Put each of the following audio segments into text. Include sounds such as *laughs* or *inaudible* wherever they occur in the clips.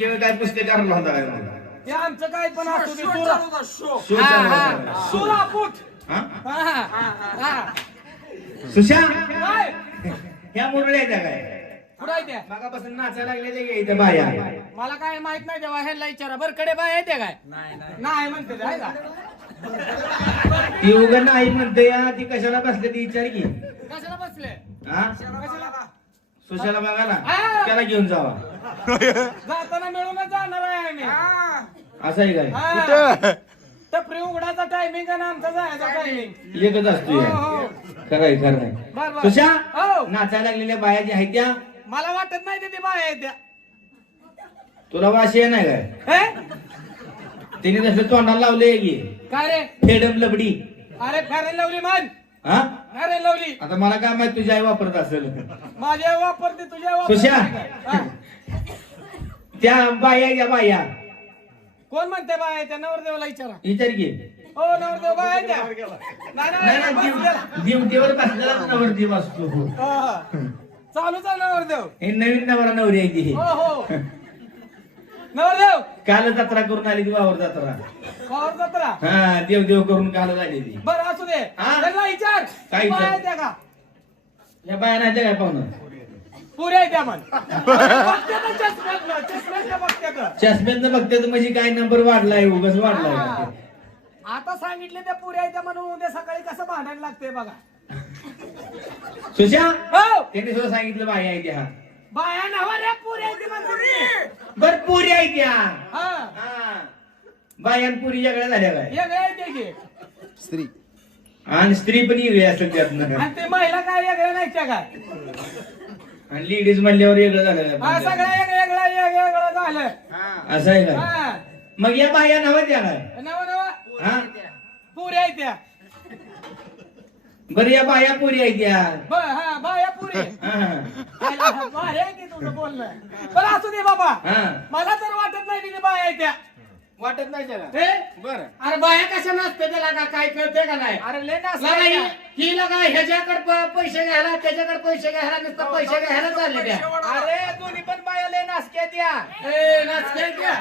किंवा काय पुस्तकार होता काय मला ते आमचं काय पण असू दे होता, शो. शो चालू होता. हा? हा, हा. काय? ह्या मुरळ्या त्या काय? मागापासून लागले ते इथं बाया? मला काय माहीत नाही तेव्हा ह्याला विचारा. बरं कडे बाय आहे त्या काय? नाही म्हणते ते, आहे का? ती उगा नाही म्हणते या ती कशाला बसले ती विचार की? कशाला बसले? हा? कशाला? सुशाला बघायला हा. त्याला घेऊन जावा. जाताना मिळूनच जाणार आहे आम्ही. असं आहे काय? हा. टपरी उघडाचा टायमिंग आणि आमचा जायचा टायमिंग एकच असतो हो. हो. बर बर. सुशा हो. नाचायला लागलेल्या बाया ज्या आहेत त्या? मला वाटत नाही ते बाय आहेत त्या. तुला वाशी आहे नाही काय हे? तिने तसं तोंडाला लावले की. काय रे? फेडम लबडी. अरे फॅरेन लवली मान हा? लवली. आता मला काय माहीत तुझी आई वापरत असेल. माझ्या वापरते तुझ्या सुशा वापरते. हा. त्या बाया त्या बाया. कोण म्हणते बाय त्या? नवरदेवाला विचारा. विचार की. हो नवरदेव बाय आहे त्या. नाही नाही नाही नाही बसलेला. दिव- हा, हा. चालूच आहे नवरदेव. हे नवीन नवरा नवरी आहे ती हो हो. नवरदेव काल जत्रा करून आली ती वावर जत्रा. वावर जत्रा? हा देव देव करून काल झाली ती. बरं असू दे. हा? त्यांना विचार. काय विचार? त्या का? या बाया नाही काय पाहुणं? पुऱ्या. चष्म्यात बघते म्हणजे काय नंबर वाढलाय उगाच हा. वाढलाय आता सांगितले त्या पुऱ्या त्या म्हणून उद्या सकाळी कसं भांडायला लागते बघा. सुशा? हो. त्यांनी सुद्धा सांगितलं बाया आहे त्या. बाया नवा रे पुऱ्या आहे ती म्हणते. बर पुरी आहे त्या हा? हा. बायान पुरी वेगळ्या झाल्या काय? की. स्त्री. आणि स्त्री पण वेगळी असेल त्यातनं आणि ते महिला काय वेगळ्या नाही त्या काय? आणि लेडीज म्हणल्यावर वेगळं हा झालं सगळं वेगळं वेगळं झालं. असं आहे का? हा. मग या बाया नव्हत्या त्या काय? नवा नवा. हा? पुऱ्या त्या. बरं या बाया पुरी आहे त्या ब- हा बाया पुरे. हा. भारी आहे की तुझं बोलणं? बरं असू दे बाबा. हा. मला तर वाटत नाही तिथे बाया आहे त्या. वाटत नाही त्याला. हे? बरं. अरे बाया कशा नसते त्याला का काय कळते का नाही? अरे नाचल्या ही- लगा ह्याच्याकडे प- पैसे घ्यायला त्याच्याकडे पैसे घ्यायला नुसतं पैसे घ्यायला चालले त्या. अरे दोन्ही पण बाया लय नाचक्या त्या. त्या.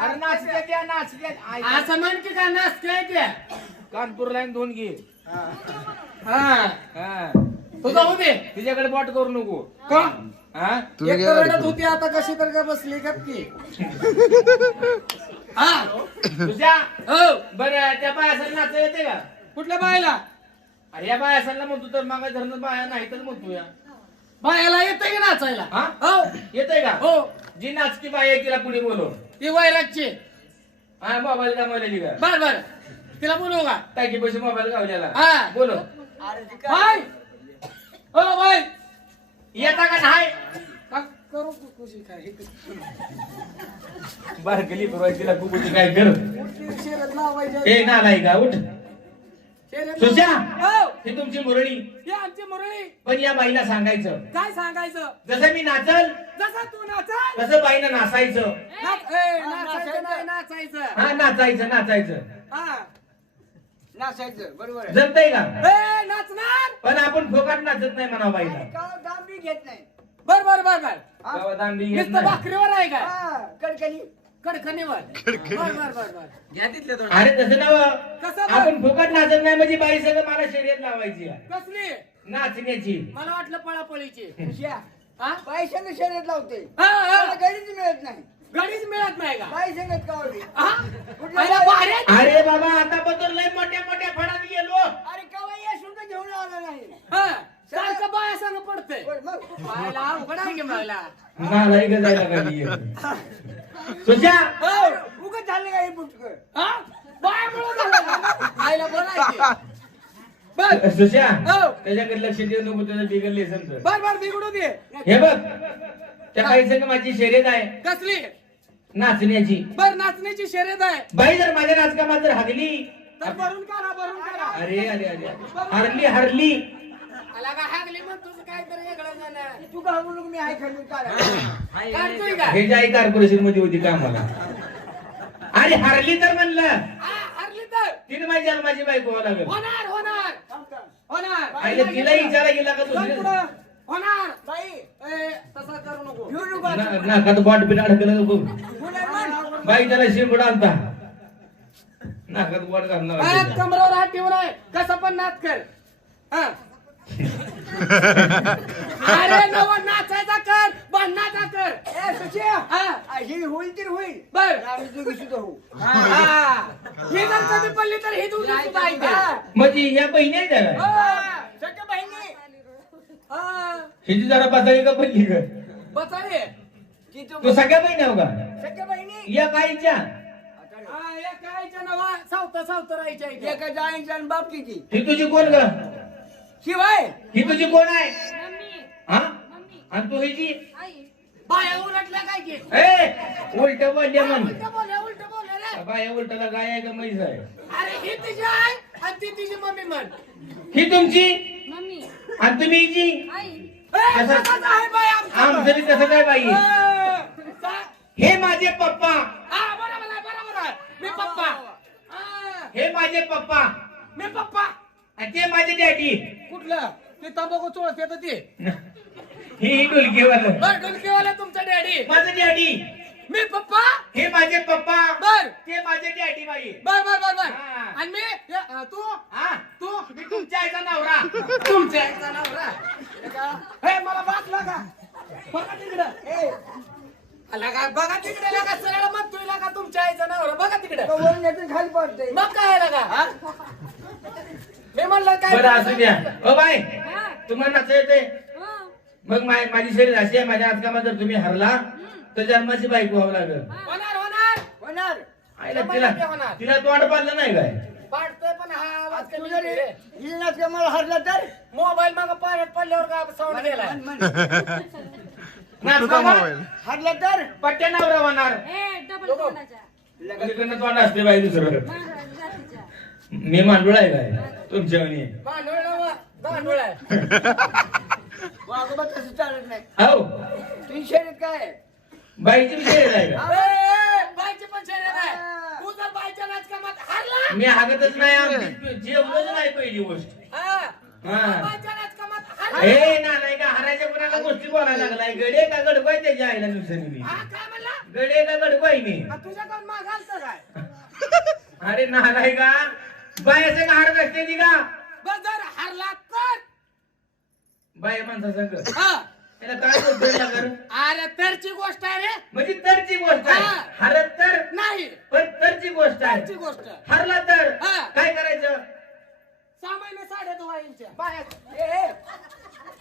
अरे नाचक्या त्या नाचक्या असं म्हण की नाचते त्या? कानपूरला धुवून घे. हा. हा. तुझं होऊ दे. तिच्याकडे बॉट करू नको. हा. तुम्ही एक रडत होती आता कशी तर का बसली का की. *laughs* हा. तुझ्या? हो. बरं त्या बायासाला नाचता येते का? कुठल्या बायला अरे या बायासाला म्हणतो तर मागा धरणं बाया नाही तर म्हणतो या. बायाला येते की नाचायला? हा? हो. येतंय का? हो. जी नाचकी बाई आहे तिला पुढे बोलव. ती वैरागची हा मोबाईल गमावलेली का बर बर. तिला बोलवू का? टाकी पैसे मोबाईल गावल्याला हा. बोलो. बाय हो बाय येता का नाही? का करू कु- कुशी काय? हे कर. बर गेली तिला खूप होती काय कर मोठी शर्यत लावायची. ए ना नाही का? उठ. सुशा हो. ही तुमची मुरळी. हे आमची मुरळी. पण या बाईला सांगायचं. काय सांगायचं? जसं मी नाचल जसा तू नाचाल. तसं बाईनं नाचायचं. नाच- ए, नाचायचं नाही नाचायचं. हा नाचायचं नाचायचं. हा. नाचायचं बरोबर आहे. जमतंय का? ए नाचणार? पण आपण फोकाट नाचत नाही म्हणा बाईला. घेत नाही. बर बर बर बर. गावात आंबी घेत नुसतं नाही. भाकरीवर आहे का? हा, कडकणी. कडकणीवर. बर बर बर बर. घ्या थोडं अरे तसं नव कसं बरं? आपण फुकट नाचत नाही म्हणजे बाई सगळं मला शर्यत लावायची आहे. कसली? नाचण्याची. मला वाटलं पळापळीची. *laughs* उश्या. हा? पैशानं शर्यत लावते. हा, हा. त्याला गाडीच मिळत नाही. गाडीच मिळत नाही का? बाई सांगत का हा? अरे बाबा आता बदललंय मोठ्या मोठ्या फळात गेलो. अरे कवा या सुद्धा घेऊन आला नाही. हा, सारखं बाया संग पडतंय. बरं, मग बायला अवघड आहे की मला मला एक जायला पाहिजे सुशा हो. उगाच झालं का हे बुटकं? हा? बायामुळं झालं का? आईला बोलायची. बर सुशा हो. त्याच्याकडे लक्ष देऊ नको त्याचं बिघडले समज बर बर बिघडू दे. हे बघ त्या काही संग माझी शर्यत आहे? कसली? नाचण्याची. बर नाचण्याची शर्यत आहे. बाई जर माझ्या नाचकामात जर हरली तर भरून काढा भरून काढा. अरे अरे अरे हरली हरली. आला का हागली मग तुझं काय तर वेगळं झालं? तू का म्हणू मी आहे खाली काढा. काढतोय का? हे जाई कॉर्पोरेशनमध्ये होती कामाला. अरे हरली तर म्हणलं. हा, हरली तर. तिने माझी माझी बायको व्हावं लागेल होणार होणार. होणार. आईला तिला विचारा गेला का दुसऱ्या पुढं. होणार बाई ए, तसा करू नको घेऊ नको ना- नाकात बॉन्ड बिन अडकलं बघ म्हण. बाई त्याला शिरपड आणता नाकात बॉन्ड घालणार कमरावर हात ठेवून आहे कसं पण नाच कर हा. अरे नवा नाचायचा कर भांडणाचा कर ए, सुशिया. हा. ही होईल तर होईल बर आम्ही दोघी सुद्धा होऊ हा. ही जर कमी पडली तर ही दुसरी सुद्धा ऐकते. हा. म्हणजे या बहिणी आहे त्याला हा. हा. हिची जरा पातळी का पडली का बसावे. ती तो तू सगळ्या बहिणी हो का? सख्या बहिणी या काहीच्या हा, या कायच्या नवा सावता सावता राहायच्या इथे. एका जाईच्या आणि ही तुझी कोण ग? शिवाय ही तुझी कोण आहे? मम्मी. हा? मम्मी. आणि तू हिची? आई. बाया उलटल्या काय की? ए उलट म्हण उलट बोलल्या उलट बोलल्या रे. बाया उलटला गाय आहे का म्हैस आहे? अरे ही तिची आहे आणि ती तिची मम्मी म्हण. ही तुमची? मम्मी. आणि तुम्ही ए, कसं? आमचा. बी तसं काय बाई? हे माझे पप्पा! हा, बरोबर आहे बरोबर आहे. मी पप्पा. हा, हे माझे पप्पा! मी पप्पा. आणि ते माझे डॅडी! कुठलं? ते तंबाखू चोळत येतं ते. *laughs* ही ढोलकीवाला बर ढोलकीवाला तुमचा डॅडी. माझं डॅडी! मी पप्पा? हे माझे पप्पा. बर. ते माझे डॅडी बाई. बर बर बर बर. हा. आणि मी हे, अ, तू? हा. तू? मी तुमच्या आईचा नवरा. तुमच्या आईचा नवरा. हे मला वाचला का बघा तिकडं. ए आला का? बघा तिकडे लागा सरळ मग तुला का तुमच्या आईचा नवरा. बघा तिकडे. नेटून खाली पडतंय. मग काय लागा? हा? मी म्हणलं काय? बरं असू द्या ओ बाय हा. तुम्हाला नाच येते हो. मग मा- माझी शरीर अशी आहे माझ्या आजकामा जर तुम्ही हरला तर जन्माची बायको व्हावं लागेल. होणार होणार. होणार. आईला तिला. तिला तोंड पाडलं नाही काय? पाडतोय पण हा आवाज कमी रे. का मला हरला तर? मोबाईल मग पाण्यात पडल्यावर का साऊंड गेलाय? म्हण, म्हण. नाचवा हरला तर? पट्ट्या नवरा होणार. ए डबल तोंडाच्या पलीकडनं तोंड असते बाई दुसरं. महाराज जातीच्या मी मांडूळ आहे काय? तुमच्या म्हणे नवा भांडवळ आहे. वागोबा तसं चालत नाही. हो. तुझी काय? आहे? बाईची बी शरीर आहे का? ए, बाईची पण शर्यत आहे. तू जर बाईच्या नाचकामात हारला? मी हागतच नाही आमची. जेवणच नाही पहिली गोष्ट. हा. हा. बाईच्या नाचकामात हारला? हे ना नाही का हारायच्या कोणाला गोष्टी बोलायला लागलाय. गडे का गडबाई त्याच्या आईला नुसतं मी? हा काय म्हणला? गडे का गडबाई मी? आ, तुझ्याकडून माग आलतं काय? अरे ना नाही का बायाचं का हारत असते ती का? बस जर हारला तर? बाय माणसा संग हा. त्याला काय बोलतोय अरे तरची गोष्ट आहे रे. म्हणजे तरची गोष्ट आहे. हा. हरत तर? नाही. पण तरची गोष्ट तरची आहे गोष्ट. हरला तर? हा. काय करायचं? सहा महिने साडे दहा इंच्या बाया- ए, ए,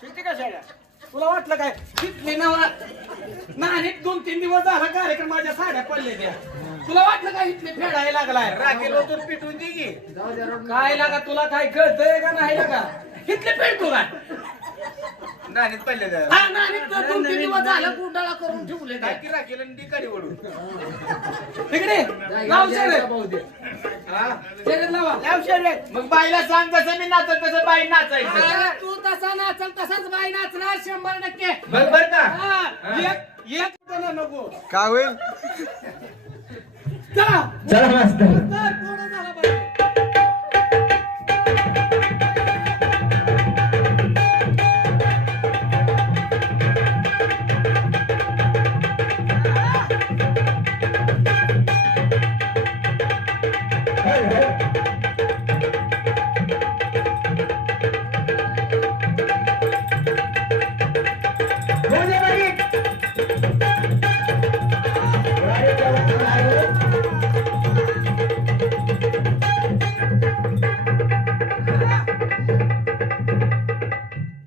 सुट्टी का साड्या? तुला वाटलं काय? तिथली नवा नाही दोन तीन दिवस झाला कार्यक्रम माझ्या साड्या पडले त्या. तुला वाटलं काय इथली फेडायला लागलाय? राखेल होतून पिटून दे की. काय लागा तुला काय कळतंय का नाही लागा? इथली फेड तुला. नाणीत पडले हा नाही तर दोन तीन दिवस झाला कुंडाळा करून ठेवले काय की राखेल आणि ती कडी ओढून. तिकडे लाव शर्यत. शर्यत लावा. लाव शर्यत. मग बाईला सांग कसं मी नाचत तसं बाई नाचायचं. अरे, तू तसा नाचल तसाच बाई नाचणार शंभर टक्के. बघ बर का? हा. एक एक जण नको. काय होईल? चला चला मास्तर तर झालं.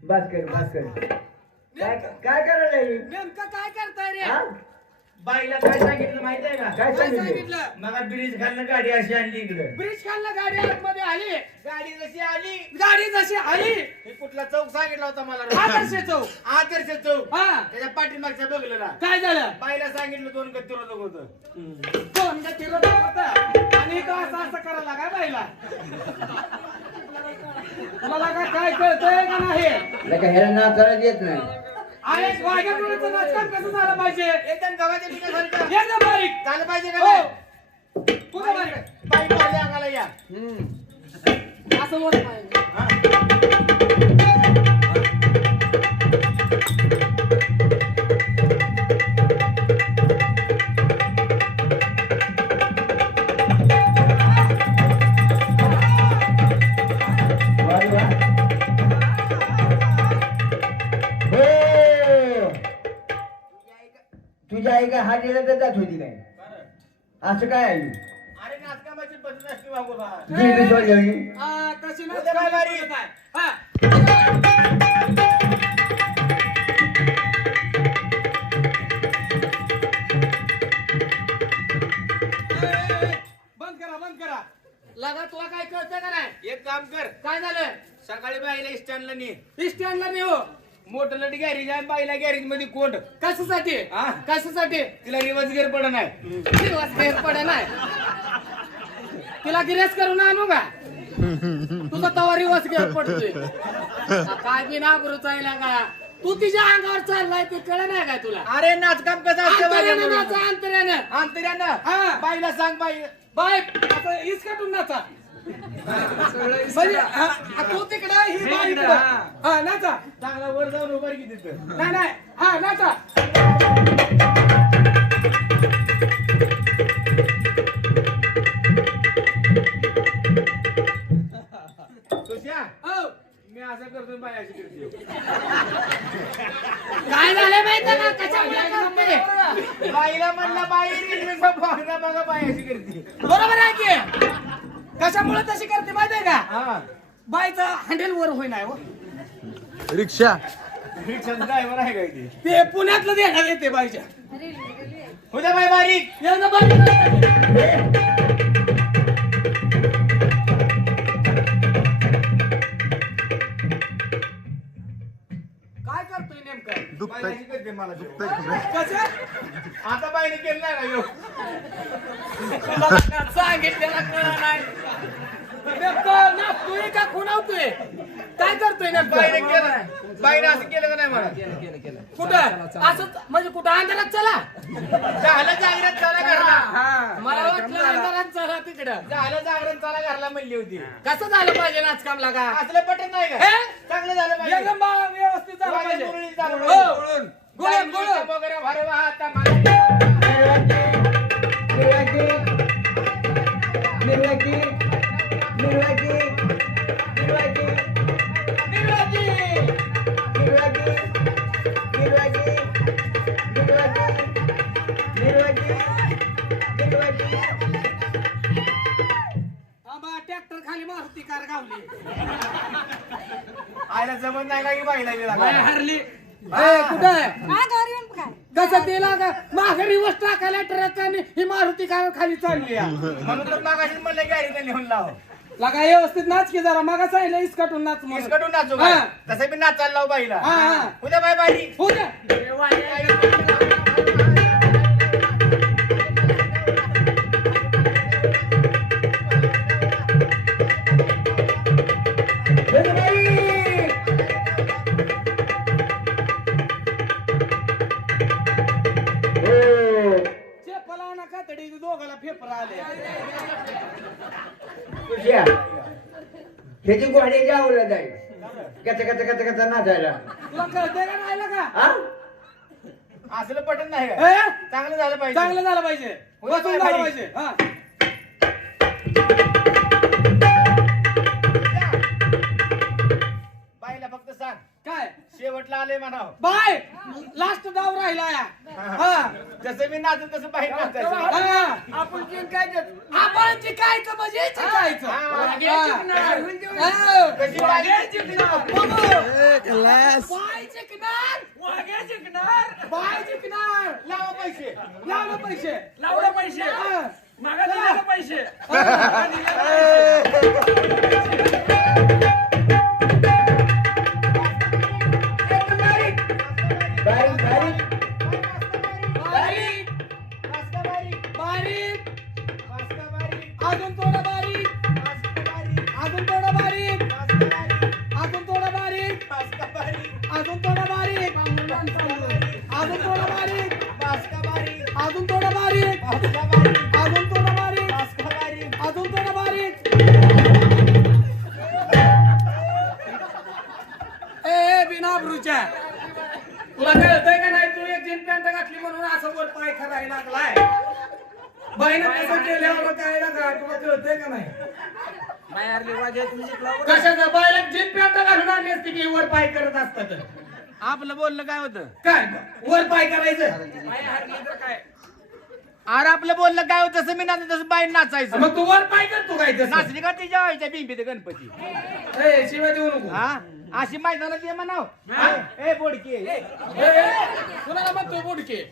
बस कर बस कर. काय काय करायला लागली? नेमकं काय करताय रे? हा? बाईला काय सांगितलं माहीत आहे का? काय काय सांगितलं? सांगितलं? मला ब्रिज खालनं गाडी अशी आणली इकडे. ब्रिज खाल्ला गाडी आतमध्ये आली. गाडी जशी आली. गाडी जशी आली. हे कुठला चौक सांगितला होता मला आदर्श चौक. आदर्श चौक. हा. त्याच्या पाठीमागच्या बघलेला काय झालं? बाईला सांगितलं दोन गती रोधक होतं. दोन गती रोधक होता. आणि तो असं असं करायला काय बाईला. मला काय काय कळतंय का नाही? ह्याला ना करायला येत नाही. अरे वाघ्या मुलाचं नाचकाम कसं झालं पाहिजे? एकदम गव्हाच्या पिठासारखं एकदम बारीक. झालं पाहिजे का हो. नाही? कुठं बारीक? बाई पाहिजे अंगाला या. असं बोल पाहिजे हा. 아, काय हाजीला तर जात होती काय? असं काय आहे अरे नाचकामाची पद्धत असते बाबूला जिलेबी सोडली हा, तशी नसते उद्या काय बारी? काय? हा. ए, ए, ए, बंद करा बंद करा. लगा तुला काय कळतं का नाही? एक काम कर. काय झालं? सकाळी बाईला स्टँडला ने. स्टँडला नाही हो मोठं गॅरेज आहे बाईला गॅरेजमध्ये कोंड. कशासाठी? हा? कशासाठी? तिला रिवर्स गेअर पड नाही. दिवस बेस पडे नाही. तिला गिरेस करून आणू का? तुझा तवा रिवर्स घेऊन पडतोय. काय बी ना चालला का? तू तिच्या अंगावर चाललाय ते कळ नाही काय तुला? अरे नाचकाम कसं असतं अंतर्यानं माझ्या नाचा अंतर्यानं. हा. बाईला सांग बाई. बाय आता हीच काटून नाचा. म्हणजे हा, हा, तू तिकडं ही बाई इकडं. हा नाचा. चांगला वर जाऊन उभा की तिथं. नाही नाही. हा नाचा. तुझ्या हो. मी असं करतो बायाशी करते. काय झालं माहिती का? कशामुळे करते? बाईला म्हणला बाई बघा बघा बायाशी करते. बरोबर आहे की? कशामुळे तशी करते माहिती हो. आहे का बायचं हँडल वर होईना हो. रिक्षा. रिक्षा ड्रायव्हर आहे काय ते ते पुण्यातलं देणार येते बाईच्या. होत्या बाई बारीक. बारीक. आता बाईने केलं नाही सांगितलेला कळा नाही. नेमकं नाचतोय का खुणावतोय? काय करतोय बाईने नेमकं केलं. बाईने असं केलं का नाही मला कुठं? असं म्हणजे कुठं अंधारात चला? झालं जागरण चला घरला. मला वाटलं अंधारात चला तिकडं. झालं जागरण चला घरला म्हणली होती. कसं झालं पाहिजे नाचकामला का असलं पटत नाही का? हे? चांगलं झालं पाहिजे. एकदम बा- व्यवस्थित झालं वांगे पाहिजे. मुरळी झालं हो. पाहिजे. गुळण, जाई गुळण. मिरच्या वगैरे भरवा आता मला निर्वाकी निर्वाकी ट्रॅक्टर खाली मारुती कार गावली. *laughs* आयला जमत नाही का की बाईला? हरली. कुठं? कसं माघारी वस्त टाकायला ट्रक आणि ही मारुती कार खाली चालली आहे. म्हणून तर मागाशी म्हणलं गाडीला लिहून लाव. लगा व्यवस्थित नाच की जरा मागा सांगितलं इसकटून नाच म्हणून. इसकडून नाचू का हा. तसं बी नाचायला लाव बाईला हा, हा. उद्या बाई बाई हो द्या. हो चेपला ना कातडी दोघाला फेफर आले तुझ्या ह्याची गोड्याची आवडत आहे कच कच कच कच नाचायला. तुला कळतंय का नाही का? हा? असलं पटत नाही का? ए? चांगलं झालं पाहिजे. चांगलं झालं पाहिजे. हो, बसून झालं बाई. पाहिजे. हा. बाईला फक्त सांग. काय? शेवटला आले म्हणाव. बाय! लास्ट डाव राहिला या. हा. जसं मी नाचत तसं नाचायचं. हा. आपण जिंकायचं आपण जिंकायचं म्हणजे जिंकायचं. हा. हा. कशी हा. बाय जिंकणार. वाघे जिंकणार. बाय जिंकणार. लावा पैसे. लावलं पैसे. लावलं पैसे. मागा दिलेलं पैसे. कसं केल्यावर काय लागा तुला कळतंय का नाही? कशाचं? बायला जीन पॅन्ट घालून आणली असती की वर पाय करत असतात. आपलं बोलणं काय होतं? काय? वर पाय करायचं. पाय हरले तर काय? अरे आपलं बोलणं काय होतं? तसं मी नाच तसं बाई नाचायचं. मग तू वर पाय करतो काय तसं? नाचली का तिच्या आईच्या बिंबीत गणपती? ए, शिवाय देऊ नको. हा? अशी मैदानात ये म्हणाव. ए बोडकी. ए, ए, कुणाला म्हणतोय बुडके?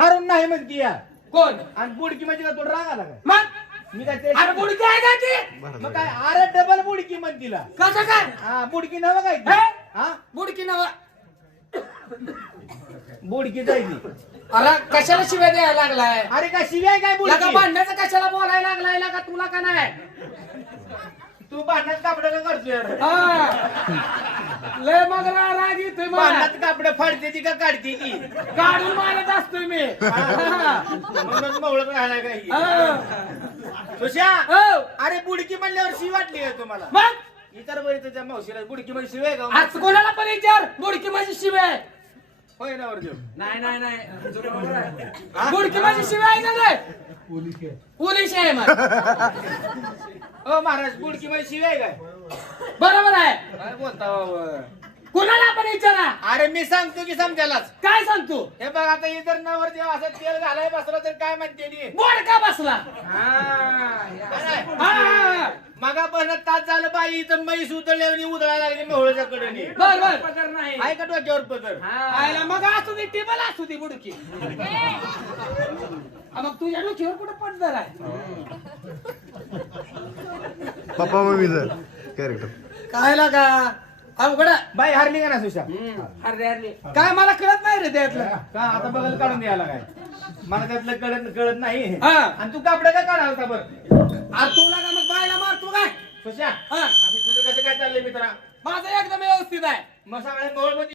हरून नाही म्हणती या. कोण? आणि बुडकी म्हणजे का तुला राग आला काय? मग? मी काय ते- अरे बुडके आहे का ते? मग काय? अरे डबल बुडकी म्हण तिला. कसं काय? हा बुडकी नव काय ती? हे? हा? बुडकी नवा. बुडकी जायची अरे कशाला शिवाय द्यायला लागलाय? अरे काय शिवाय काय लगा बुडकी? भांडण्याचं कशाला बोलायला लागलाय लगा तुला का नाही? तू भांडणात कापड का करतोय? हा. लय मग रा- राग येतोय मला. भांडणात कापड फाडते ती का काढते ती? काढून मारत असतोय मी. हा. म्हणूनच मवळत राहिला काय हा. सुशा हो. अरे बुडकी म्हणल्यावर शी वाटली का तुम्हाला? मग? इतर बरी तुझ्या मावशीला बुडकी म्हणजे शिवाय का आज कोणाला पण विचार बुडकी माझी शिवाय होय ना वरदेव नाही नाही नाही. बुडकी माझी शिवाय आहे का नाही पोलीस आहे मग. हो महाराज बुडकी म्हणजे शिवाय काय बरोबर आहे काय बोलता बाबा? कोणाला पण विचारा? अरे मी सांगतो की समजायलाच. काय सांगतो? हे बघ आता इतर नवर देव असं तेल घालाय बसला तर काय म्हणते ती? का बसला? हा. मगा पण तास झालं बाई इथं म्हैस उतरल्यावर उधळायला लागली मोहळच्या कडे बर बर. नाही. आहे का डोक्यावर पदर? आयला मग असू दे टेबल असू दे बुडकी. हा, मग तुझ्या डोक्यावर कुठं पडणार आहे? पप्पा मम्मीचं कॅरेक्टर. काय लागा? अवघड आहे. बाई हारली का ना सुशा? काय मला कळत नाही रे त्यातलं? का आता बघल काढून द्यायला काय? मला त्यातलं कळत कळत नाही. हा. आणि तू कापड का काढाल का बरं? अरे तुला का मग बायला मारतो काय? सुशा हा. तुझं कसं काय चाललंय मित्रा? माझं एकदम व्यवस्थित आहे. मग सगळ्या